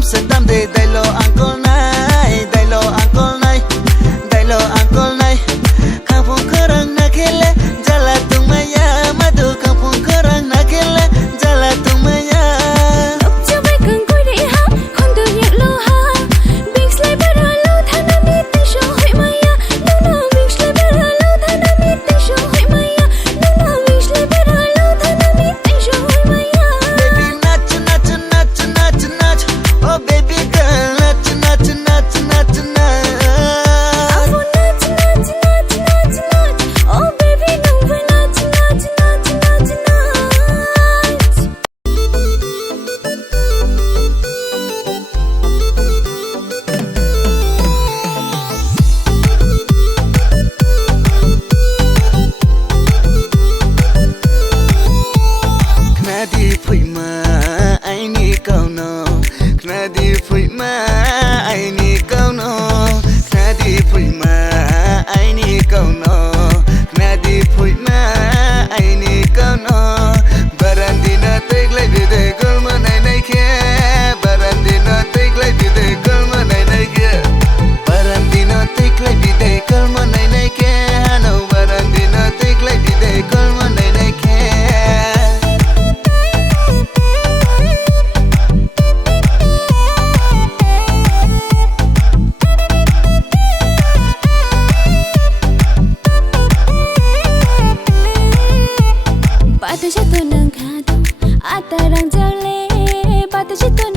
nam se tam de dai lo uncle nai dai lo uncle nai dai lo uncle nai kampung korang na kele jala tung maya madu kampung korang na kele jala tung maya lộc cho bay cần quay đi ha con đường nhẹ lo ha big slay bara lo thana mi te show hoy maya no big slay bara lo thana mi te show hoy maya no big slay bara lo thana mi te show hoy maya baby nach nach nach nach nach oh baby girl nach nach nach nach nach afu nach nach nach nach nach oh baby nung ver nach nach nach nach nach Knadi phui ma ai ni kau no Knadi phui ma ai ni kau no Knadi phui ma ai ni kau no Knadi phui ma ai ni kau no Barandina teglai bide gulma nai nai ke Barandina teglai bide gulma nai nai ke Barandina teglai bide gulma nai nai ke Hano barandina teglai bide gulma nai nai ke Bata jatuh nang kado, atarang jale, bata jatuh